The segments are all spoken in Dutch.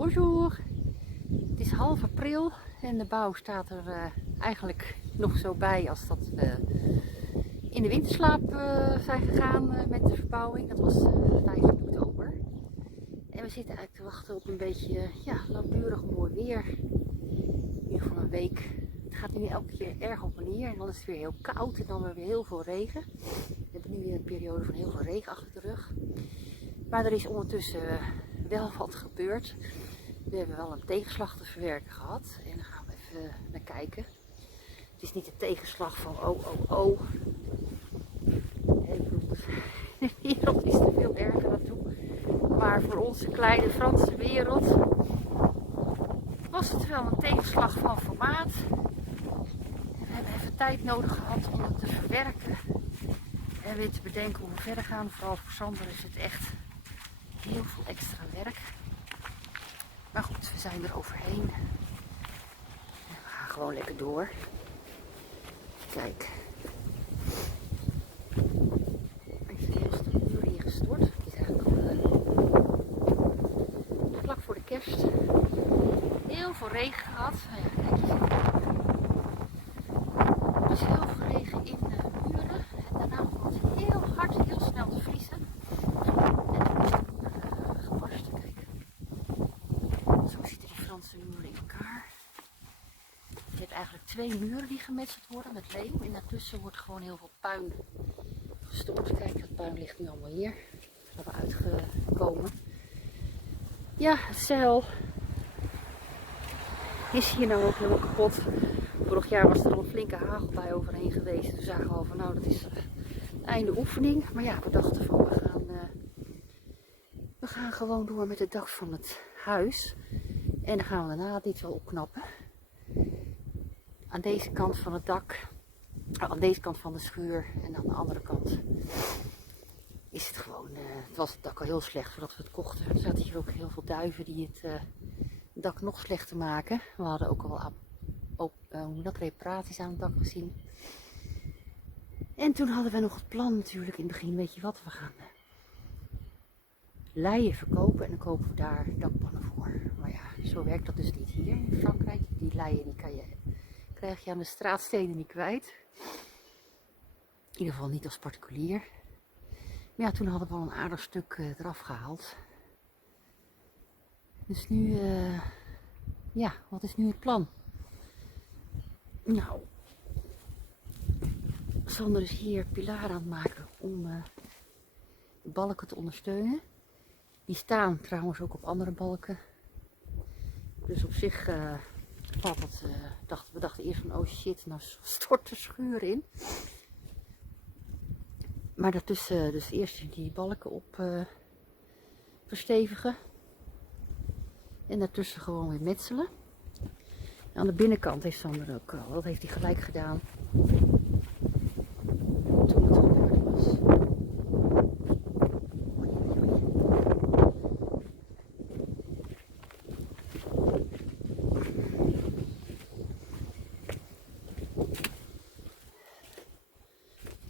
Bonjour! Het is half april en de bouw staat er eigenlijk nog zo bij als dat we in de winterslaap zijn gegaan met de verbouwing. Dat was 5 oktober. En we zitten eigenlijk te wachten op een beetje langdurig mooi weer. In ieder geval een week. Het gaat nu elke keer erg op en neer en dan is het weer heel koud en dan weer heel veel regen. We hebben nu weer een periode van heel veel regen achter de rug. Maar er is ondertussen wel wat gebeurd. We hebben wel een tegenslag te verwerken gehad. En daar gaan we even naar kijken. Het is niet de tegenslag van oh. De wereld is er veel erger naartoe. Maar voor onze kleine Franse wereld was het wel een tegenslag van formaat. We hebben even tijd nodig gehad om het te verwerken. En weer te bedenken hoe we verder gaan. Vooral voor Sander is het echt heel veel extra werk. Maar goed, we zijn er overheen. En we gaan gewoon lekker door. Kijk. Er is een heel stuk muur hier gestort. Het is eigenlijk al vlak voor de kerst. Heel veel regen gehad. Nou ja, kijk je. Er is heel veel regen in de muren. En daarna begon het heel hard, heel snel te vriezen. En toen is de muur gebarsten. Kijk. Zo zitten die Franse muren in elkaar. Je hebt eigenlijk 2 muren die gemetseld worden met leem. En daartussen wordt gewoon heel veel puin gestort. Kijk, dat puin ligt nu allemaal hier. Dat is uitgekomen. Ja, het zeil is hier nou ook helemaal kapot. Vorig jaar was er al een flinke hagelbui overheen geweest. Toen zagen we al van nou, dat is een einde oefening. Maar ja, we dachten van we gaan gewoon door met het dak van het huis. En dan gaan we daarna dit wel opknappen. Aan deze kant van het dak, aan deze kant van de schuur en aan de andere kant is het gewoon, het was het dak al heel slecht voordat we het kochten. Er zaten hier ook heel veel duiven die het dak nog slechter maken. We hadden ook al reparaties aan het dak gezien. En toen hadden we nog het plan natuurlijk in het begin, weet je wat, we gaan leien verkopen en dan kopen we daar dakpannen voor. Maar ja, zo werkt dat dus niet hier in Frankrijk. Die leien die krijg je aan de straatstenen niet kwijt. In ieder geval niet als particulier. Maar ja, toen hadden we al een aardig stuk eraf gehaald. Dus nu, wat is nu het plan? Nou, Sander is hier pilaren aan het maken om de balken te ondersteunen. Die staan trouwens ook op andere balken. Dus op zich valt het, we dachten eerst van oh shit, nou stort de schuur in. Maar daartussen dus eerst die balken op verstevigen. En daartussen gewoon weer metselen. En aan de binnenkant heeft Sander ook al, dat heeft hij gelijk gedaan. Toen het gebeurd was.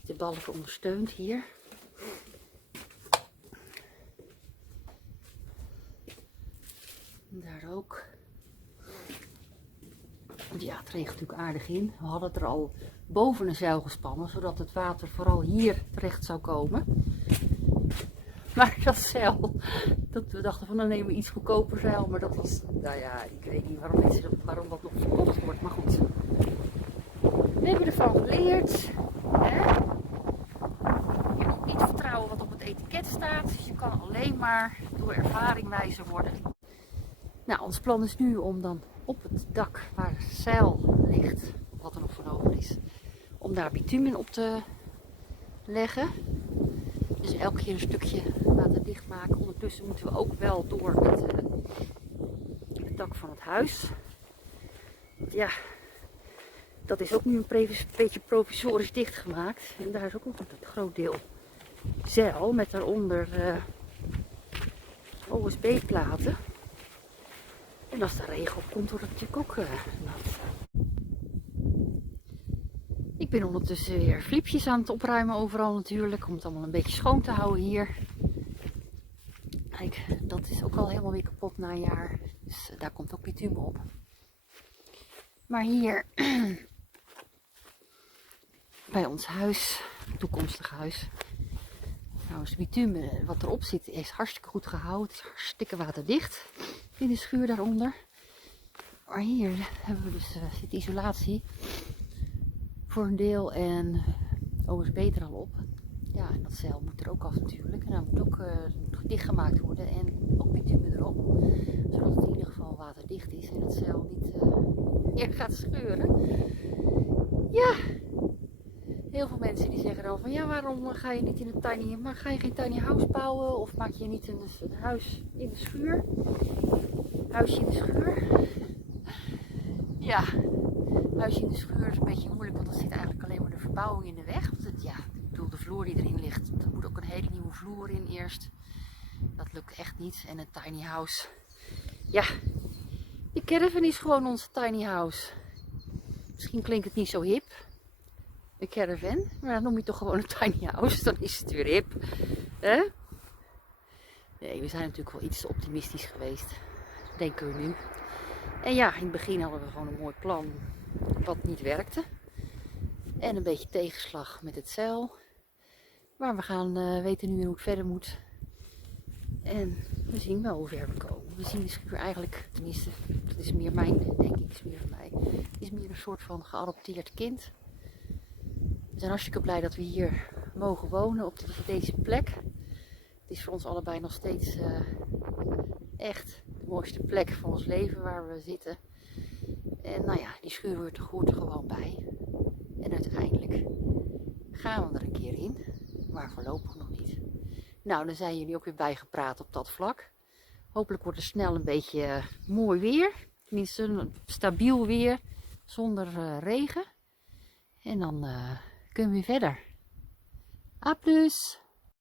De balken ondersteunt hier. Daar ook. Ja, het regent natuurlijk aardig in. We hadden het er al boven een zeil gespannen, zodat het water vooral hier terecht zou komen. Maar dat zeil, we dachten van dan nemen we iets goedkoper zeil, maar dat was, nou ja, ik weet niet waarom dat nog verkocht wordt, maar goed. We hebben ervan geleerd. Hè? Je moet niet vertrouwen wat op het etiket staat, dus je kan alleen maar door ervaring wijzer worden. Nou, ons plan is nu om dan op het dak waar het zeil ligt, wat er nog voor nodig is, om daar bitumen op te leggen. Dus elke keer een stukje laten dichtmaken. Ondertussen moeten we ook wel door met het dak van het huis. Want ja, dat is ook nu een beetje provisorisch dichtgemaakt. En daar is ook een groot deel zeil met daaronder OSB-platen. En als de regen opkomt, wordt het natuurlijk ook nat. Ik ben ondertussen weer fliepjes aan het opruimen overal natuurlijk. Om het allemaal een beetje schoon te houden hier. Kijk, dat is ook al helemaal weer kapot na een jaar. Dus daar komt ook bitumen op. Maar hier bij ons huis, toekomstig huis. Nou, het bitumen wat erop zit is hartstikke goed gehouden. Het is hartstikke waterdicht in de schuur daaronder. Maar hier hebben we dus zit isolatie voor een deel en OSB er al op. Ja, en dat zeil moet er ook af natuurlijk. En dan moet ook dichtgemaakt worden en ook bitumen erop. Zodat het in ieder geval waterdicht is en het zeil niet meer gaat scheuren. Ja, heel veel mensen die zeggen dan van ja, waarom ga je niet in een ga je geen tiny house bouwen? Of maak je niet een huis in de schuur? Huisje in de schuur? Ja, huisje in de schuur is een beetje moeilijk, want er zit eigenlijk alleen maar de verbouwing in de weg. Want het, ja, ik bedoel, de vloer die erin ligt, er moet ook een hele nieuwe vloer in eerst. Dat lukt echt niet. En een tiny house. Ja, de caravan is gewoon onze tiny house. Misschien klinkt het niet zo hip, een caravan, maar dan noem je toch gewoon een tiny house, dan is het weer hip. Hè? Nee, we zijn natuurlijk wel iets te optimistisch geweest, denken we nu. En ja, in het begin hadden we gewoon een mooi plan wat niet werkte. En een beetje tegenslag met het zeil. Maar we gaan weten nu hoe het verder moet. En we zien wel hoe ver we komen. We zien de schuur eigenlijk, tenminste, dat is meer mijn, denk ik, is meer van mij. Het is meer een soort van geadopteerd kind. We zijn hartstikke blij dat we hier mogen wonen op deze plek. Het is voor ons allebei nog steeds echt de mooiste plek van ons leven waar we zitten. En nou ja, die schuur hoort er gewoon bij. En uiteindelijk gaan we er een keer in, maar voorlopig nog niet. Nou, dan zijn jullie ook weer bijgepraat op dat vlak. Hopelijk wordt het snel een beetje mooi weer. Tenminste, een stabiel weer, zonder regen. En dan kunnen we weer verder. A plus!